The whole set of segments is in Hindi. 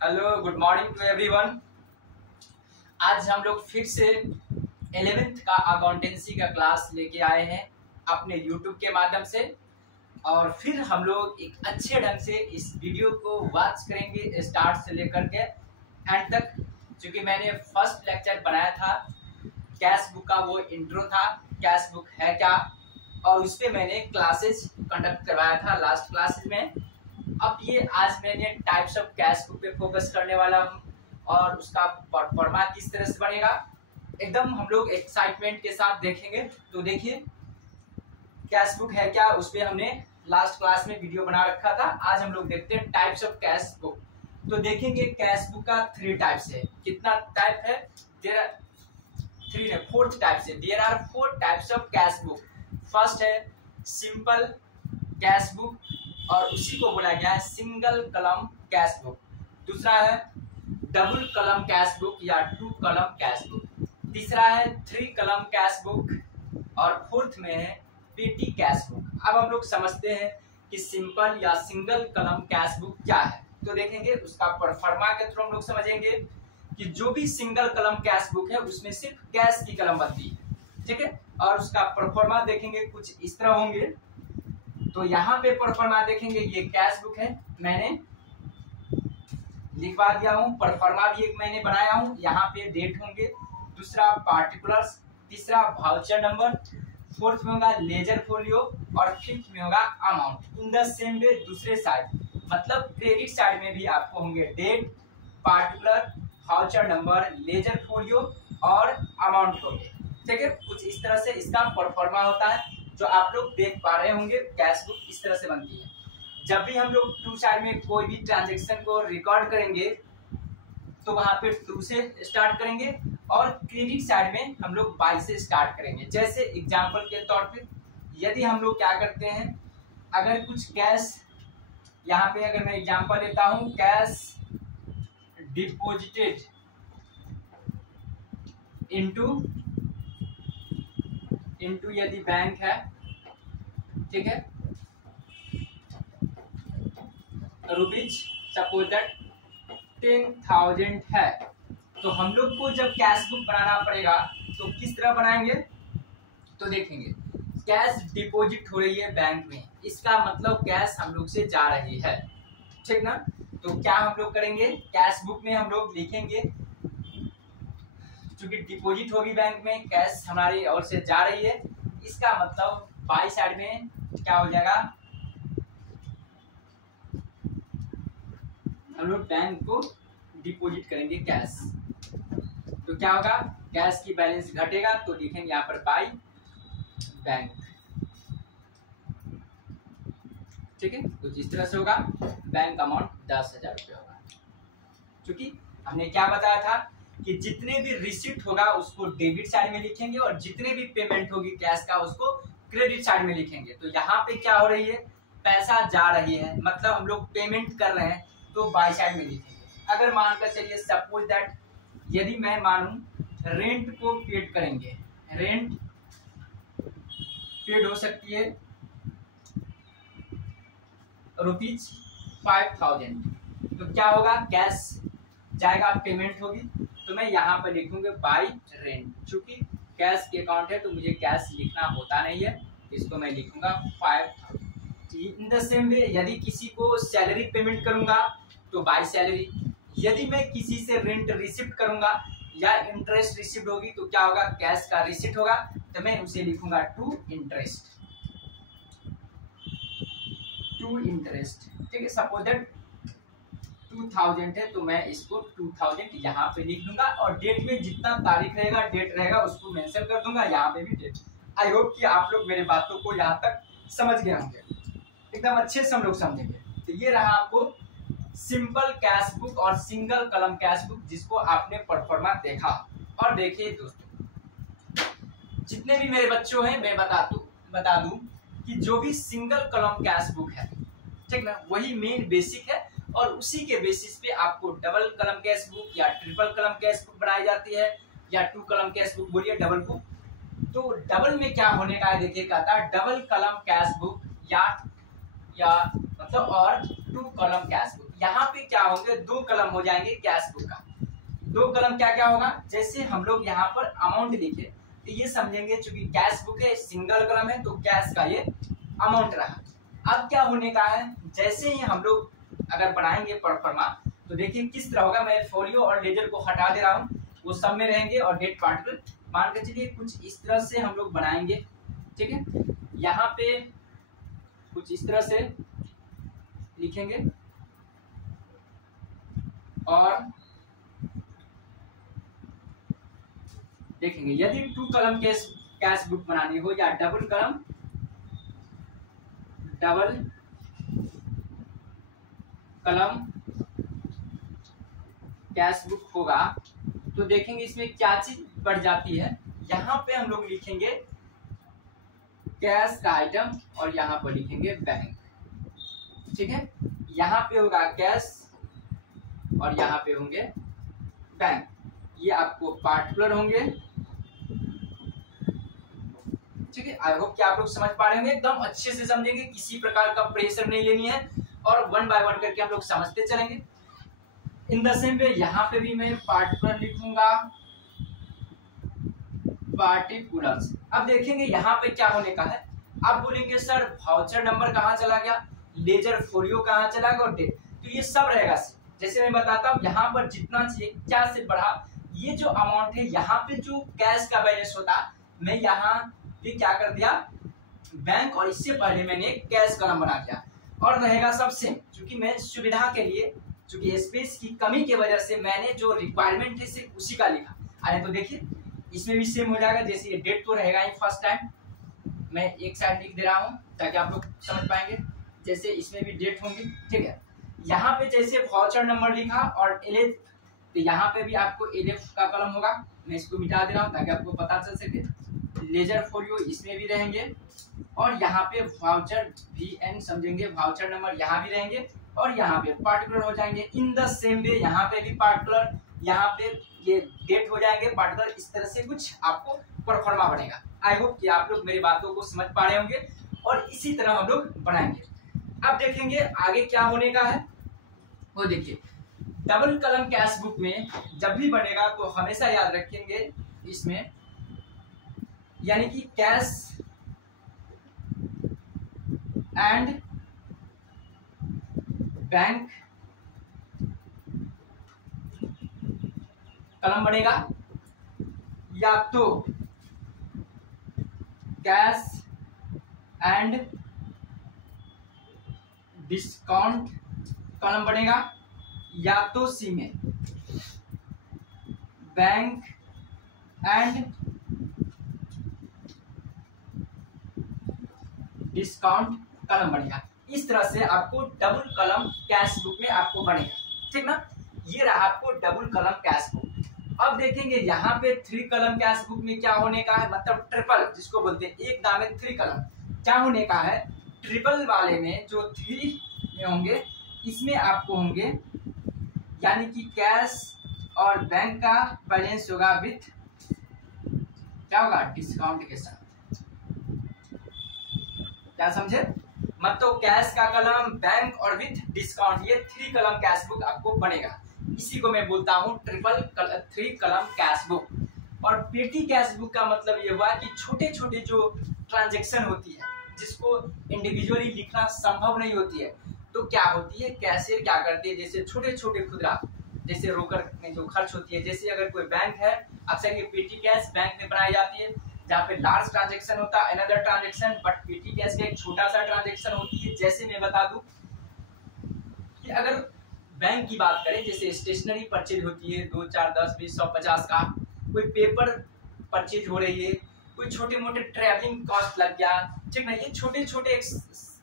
Hello, good morning to everyone. आज हम लोग फिर से 11th का अकाउंटेंसी का क्लास लेके आए हैं अपने YouTube के माध्यम से। और फिर हम लोग एक अच्छे ढंग से इस वीडियो को वॉच करेंगे स्टार्ट से लेकर के एंड तक। क्योंकि मैंने फर्स्ट लेक्चर बनाया था, कैश बुक का वो इंट्रो था, कैश बुक है क्या, और उस पर मैंने क्लासेस कंडक्ट करवाया था लास्ट क्लासेस में। अब ये आज मैंने टाइप्स ऑफ कैश बुक पे फोकस करने वाला हूँ और उसका फॉर्मेट किस तरह से बनेगा एकदम हम लोग एक्साइटमेंट के साथ देखेंगे। तो देखिए, कैश बुक है क्या, उस पर हमने लास्ट क्लास में वीडियो बना रखा था। आज हम लोग देखते हैं टाइप्स ऑफ कैश बुक। तो देखेंगे कैश बुक का 3 टाइप्स है। कितना टाइप है? फोर्थ टाइप से। There are 4 types of cash book. First है सिंपल कैश बुक और उसी को बोला गया है सिंगल कलम कैश बुक। दूसरा है डबल कलम कैश बुक या 2 कलम कैश बुक। तीसरा है 3 कलम कैश बुक और फोर्थ में है पेटी कैश बुक। अब हम लोग समझते हैं कि सिंपल या सिंगल कलम कैश बुक क्या है। तो देखेंगे उसका परफॉर्मा के थ्रू हम लोग समझेंगे कि जो भी सिंगल कलम कैश बुक है उसमें सिर्फ कैश की कलम बनती है, ठीक है। और उसका परफॉर्मा देखेंगे कुछ इस तरह होंगे। तो यहाँ पे परफॉर्मा देखेंगे, ये कैश बुक है, मैंने लिखवा दिया हूँ। परफॉर्मा भी एक मैंने बनाया हूँ। यहाँ पे डेट होंगे, दूसरा पार्टिकुलर्स, तीसरा वाउचर नंबर, फोर्थ में होगा लेजर फोलियो और फिफ्थ में होगा amount. In the same way दूसरे साइड मतलब क्रेडिट साइड में भी आपको होंगे date, particular, voucher number, ledger folio और अमाउंट होंगे, ठीक है। कुछ इस तरह से इसका परफॉर्मा होता है जो आप लोग देख पा रहे होंगे। कैश बुक इस तरह से बनती है। जब भी हम लोग 2 साइड में कोई भी ट्रांजेक्शन को रिकॉर्ड करेंगे तो वहां पे 2 से स्टार्ट करेंगे और क्रेडिट साइड में हम लोग बाय से स्टार्ट करेंगे। जैसे एग्जांपल के तौर पे यदि हम लोग क्या करते हैं, अगर कुछ कैश, यहाँ पे अगर मैं एग्जांपल लेता हूं, कैश डिपॉजिटेड इनटू यदि बैंक है, ठीक है, रुपीज सपोज दैट 10,000 है, तो हम लोग को जब कैश बुक बनाना पड़ेगा तो किस तरह बनाएंगे। तो देखेंगे कैश डिपॉजिट हो रही है बैंक में, इसका मतलब कैश हम लोग से जा रही है, ठीक ना। तो क्या हम लोग करेंगे, कैश बुक में हम लोग लिखेंगे, क्योंकि डिपॉजिट होगी बैंक में, कैश हमारी ओर से जा रही है, इसका मतलब बाई साइड में क्या हो जाएगा, हम लोग बैंक को डिपॉजिट करेंगे कैश। तो क्या होगा, कैश की बैलेंस घटेगा तो लिखेंगे यहाँ पर बाई बैंक, ठीक है। कुछ इस तरह से होगा। बैंक अमाउंट 10,000 रुपये होगा। क्योंकि हमने क्या बताया था कि जितने भी रिसिप्ट होगा उसको डेबिट साइड में लिखेंगे और जितने भी पेमेंट होगी कैश का उसको क्रेडिट साइड में लिखेंगे। तो यहाँ पे क्या हो रही है, पैसा जा रही है, मतलब हम लोग पेमेंट कर रहे हैं तो बाय साइड में लिखेंगे। अगर मानकर चलिए सपोज दैट यदि मैं मानूं रेंट को पेड करेंगे, रेंट पेड हो सकती है रुपीज 5,000, तो क्या होगा, कैश जाएगा, पेमेंट होगी, तो मैं यहाँ पर लिखूंगा बाय रेंट। चूंकि कैश के अकाउंट है तो मुझे कैश लिखना होता नहीं है, इसको मैं लिखूंगा 5,000। इन द सेम वे यदि किसी को सैलरी पेमेंट करूंगा तो बाय सैलरी, यदि मैं किसी से रेंट रिसिप्ट करूंगा या इंटरेस्ट रिसिप्ट होगी तो क्या होगा, कैश का रिसिप्ट होगा, तो मैं उसे लिखूंगा टू इंटरेस्ट, ठीक है। सपोज दैट 2,000 है तो मैं इसको 2,000 यहाँ पे लिख दूंगा और डेट में जितना तारीख रहेगा, डेट रहेगा, उसको मेंशन कर दूंगा, यहाँ पे भी डेट। आई होप कि आप लोग मेरे बातों को यहाँ तक समझ गए होंगे, एकदम अच्छे से हम लोग समझेंगे। तो ये रहा आपको सिंपल कैश बुक और सिंगल कलम कैश बुक जिसको आपने परफॉर्मा देखा। और देखिए दोस्तों, जितने भी मेरे बच्चों हैं मैं बता दूं कि जो भी सिंगल कलम कैश बुक है, ठीक ना, वही मेन बेसिक है और उसी के बेसिस पे आपको डबल कलम कैश बुक या ट्रिपल कलम कैश बुक बनाई जाती है या 2 कलम कैश बुक बोलिए, डबल बुक। तो डबल में क्या होने का है, देखिए कहता है डबल कलम कैश बुक या मतलब और 2 कॉलम कैश बुक। यहाँ पे क्या होंगे, 2 कलम हो जाएंगे कैश बुक का। 2 कलम क्या क्या होगा, जैसे हम लोग यहाँ पर अमाउंट लिखे तो ये समझेंगे चूंकि कैश बुक है, सिंगल कलम है, तो कैश का ये अमाउंट रहा। अब क्या होने का है, जैसे ही हम लोग अगर बनाएंगे परफॉर्मा तो देखिए किस तरह होगा। मैं फोलियो और लेजर को हटा दे रहा हूँ, वो सब में रहेंगे और डेट पार्टिकल मान के चलिए कुछ इस तरह से हम लोग बनाएंगे। ठीक है, यहाँ पे कुछ इस तरह से लिखेंगे और देखेंगे यदि 2 कलम कैश बुक बनानी हो या डबल कलम कैश बुक होगा तो देखेंगे इसमें क्या चीज बढ़ जाती है। यहाँ पे हम लोग लिखेंगे कैश का आइटम और यहाँ पर लिखेंगे बैंक। ठीक है, यहाँ पे होगा कैश और यहाँ पे होंगे बैंक, ये आपको पार्टिकुलर होंगे। ठीक है, आई होप कि आप लोग समझ पा रहे होंगे, एकदम अच्छे से समझेंगे, किसी प्रकार का प्रेशर नहीं लेनी है और 1 बाय 1 करके हम लोग समझते चलेंगे। इन द सेम वे यहाँ पे भी मैं पार्टिकुलर लिखूंगा, पार्टिकुलर्स। अब देखेंगे यहाँ पे क्या होने का है। आप बोलेंगे सर वाउचर नंबर कहाँ चला गया, लेजर फोलियो कहाँ चला गया और डेट, तो ये सब रहेगा। जैसे मैं बताता हूँ यहाँ पर जितना चाहिए क्या से बढ़ा, ये जो अमाउंट है यहाँ पे जो कैश का बैलेंस होता मैं यहाँ पे क्या कर दिया बैंक, और इससे पहले मैंने कैश कलम बना दिया और रहेगा सब सेम। क्योंकि मैं सुविधा के लिए, चूंकि स्पेस की कमी की वजह से मैंने जो रिक्वायरमेंट है सिर्फ उसी का लिखा। अरे तो देखिए इसमें भी सेम हो जाएगा, जैसे ये डेट तो रहेगा ही फर्स्ट टाइम, मैं एक साइड लिख दे रहा हूँ ताकि आप लोग समझ पाएंगे। जैसे इसमें भी डेट होंगी। ठीक है, यहाँ पे जैसे वाउचर नंबर लिखा और एलएफ, तो यहाँ पे भी आपको एलएफ का कलम होगा। मैं इसको मिटा दे रहा हूँ ताकि आपको पता चल सके। लेजर फोलियो इसमें भी रहेंगे और यहाँ पे वाउचर VN समझेंगे, वाउचर नंबर यहाँ भी रहेंगे और यहाँ पे पार्टिकुलर हो जाएंगे। इन द सेम वे यहाँ पे भी पार्टिकुलर, यहाँ पे ये डेट हो जाएंगे पार्टिकुलर। इस तरह से कुछ आपको परफॉर्मा बनेगा। आई होप कि आप लोग मेरी बातों को समझ पा रहे होंगे और इसी तरह हम लोग बनाएंगे। अब देखेंगे आगे क्या होने का है। वो देखिए डबल कलम कैश बुक में जब भी बनेगा तो हमेशा याद रखेंगे इसमें, यानी कि कैश एंड बैंक कलम बनेगा, या तो कैश एंड डिस्काउंट कलम बनेगा, या तो सी में बैंक एंड डिस्काउंट कलम बनेगा। इस तरह से आपको डबल कलम कैश बुक में आपको बनेगा। ठीक ना, ये रहा आपको डबल कलम कैश बुक। अब देखेंगे यहाँ पे 3 कलम कैश बुक में क्या होने का है, मतलब ट्रिपल जिसको बोलते हैं, एक दाम में 3 कलम। क्या होने का है, ट्रिपल वाले में जो 3 में होंगे इसमें आपको होंगे, यानी कि कैश और बैंक का बैलेंस होगा विथ क्या होगा, डिस्काउंट के साथ। क्या समझे, मतलब कैश का कलम, बैंक और विथ डिस्काउंट, ये 3 कलम कैश बुक आपको बनेगा। इसी को मैं बोलता हूँ 3 कलम कैश बुक। और पेटी कैश बुक का मतलब ये हुआ कि छोटे छोटे जो ट्रांजेक्शन होती है जिसको इंडिविजुअली लिखना संभव नहीं होती है, तो क्या होती है, कैशियर क्या करती है, जैसे छोटे छोटे खुदरा, जैसे रोकर में जो खर्च होती है, जैसे अगर कोई बैंक है अक्सर ये पेटी कैश बैंक में बनाई जाती है, जहाँ पे लार्ज ट्रांजेक्शन होता है अनदर ट्रांजेक्शन, बट पेटी कैश का एक छोटा सा ट्रांजेक्शन होती है। जैसे मैं बता दूं कि अगर बैंक की बात करें, जैसे स्टेशनरी परचेज होती है 2, 4, 10, 20, 100, 50 का, कोई पेपर परचेज हो रही है, कोई छोटे मोटे ट्रैवलिंग कॉस्ट लग गया, ठीक ना, ये छोटे छोटे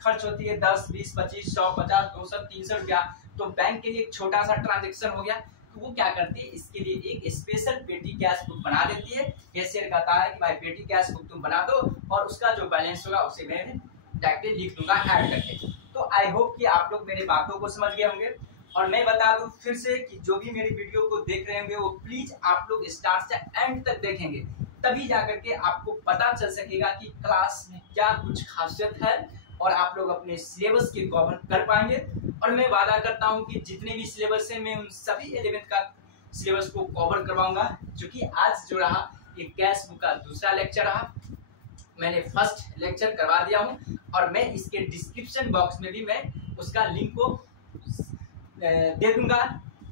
खर्च होती है 10, 20, 25, 100, 50, 200, 300 रुपया, तो बैंक के लिए एक छोटा सा ट्रांजेक्शन हो गया, तो वो क्या करती है, इसके लिए एक स्पेशल पेटी कैश बुक बना देती है। कैशियर कहता है कि भाई पेटी कैश बुक तुम बना दो और उसका जो बैलेंस होगा उसे मैं डायरेक्टली लिख दूंगा ऐड करके। तो आई होप कि आप लोग मेरी बातों को समझ गए होंगे। और मैं बता दूं फिर से कि जो भी मेरी वीडियो को देख रहे होंगे वो प्लीज आप लोग स्टार्ट से एंड तक देखेंगे, तभी जाकर के आपको पता चल सकेगा कि क्लास में क्या कुछ खासियत है और आप लोग अपने सिलेबस के कवर कर पाएंगे। और मैं वादा करता हूं कि जितने भी सिलेबस है मैं उन सभी 11th का सिलेबस को कवर करवाऊंगा। क्योंकि आज जो रहा ये कैश बुक का दूसरा लेक्चर रहा, मैंने फर्स्ट लेक्चर करवा दिया हूं और मैं इसके डिस्क्रिप्शन बॉक्स में भी मैं उसका लिंक को दे दूंगा,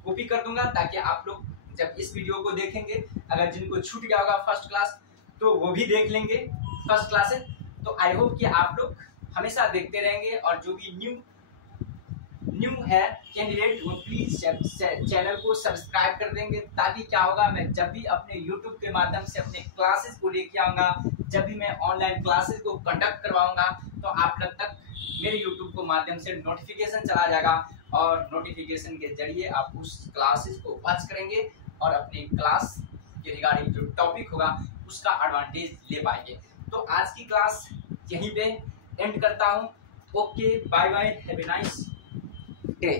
कॉपी कर दूंगा, ताकि आप लोग जब इस वीडियो को देखेंगे, अगर जिनको छूट गया होगा फर्स्ट क्लास तो वो भी देख लेंगे फर्स्ट क्लासेस। तो आई होप कि आप लोग हमेशा देखते रहेंगे और जो भी न्यू है कैंडिडेट वो प्लीज चैनल को सब्सक्राइब कर देंगे, ताकि क्या होगा, मैं जब भी अपने यूट्यूब के माध्यम से अपने क्लासेस को लेके आऊंगा, जब भी मैं ऑनलाइन क्लासेस को कंडक्ट करवाऊंगा, तो आप तक मेरे यूट्यूब के माध्यम से नोटिफिकेशन चला जाएगा और नोटिफिकेशन के जरिए आप उस क्लासेस को वॉच करेंगे और अपनी क्लास के रिगार्डिंग जो टॉपिक होगा उसका एडवांटेज ले पाएंगे। तो आज की क्लास यहीं पे एंड करता हूँ। Okay, bye bye, have a nice day.